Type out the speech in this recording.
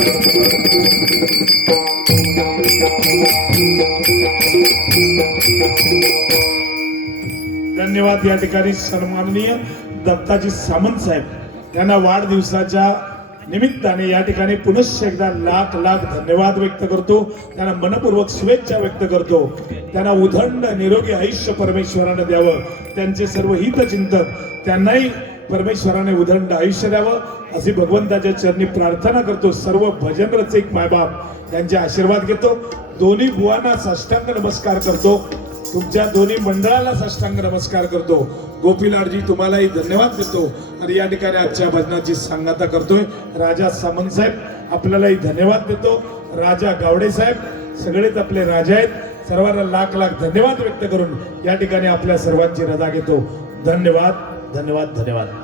धन्यवाद या ठिकाणी सन्माननीय दत्ताजी सामंत साहेब. यांना वाढदिवसाच्या निमित्ताने या ठिकाणी पुनश्च एकदा लाख लाख धन्यवाद व्यक्त करतो. त्यांना मनपूर्वक शुभेच्छा व्यक्त करतो. त्यांना उदंड निरोगी आयुष्य परमेश्वरानं द्यावं. त्यांचे सर्व हितचिंतक त्यांनाही परमेश्वराने उदंड आयुष्य द्यावं. अशी भगवंताच्या चरणी प्रार्थना करतो. सर्व भजन रसिक मायबाप यांचे आशीर्वाद घेतो. दोन्ही बुवांना साष्टांग नमस्कार करतो. तुमच्या दोन्ही मंडळाला साष्टांग नमस्कार करतो. गोपीलालजी तुम्हालाही धन्यवाद देतो. आणि या ठिकाणी आजच्या भजनाची सांगता करतोय राजा सामंत साहेब. आपल्यालाही धन्यवाद देतो. राजा गावडे साहेब सगळेच आपले राजा आहेत. सर्वांना लाख लाख धन्यवाद व्यक्त करून या ठिकाणी आपल्या सर्वांची रजा घेतो. धन्यवाद. धन्यवाद धन्यवाद.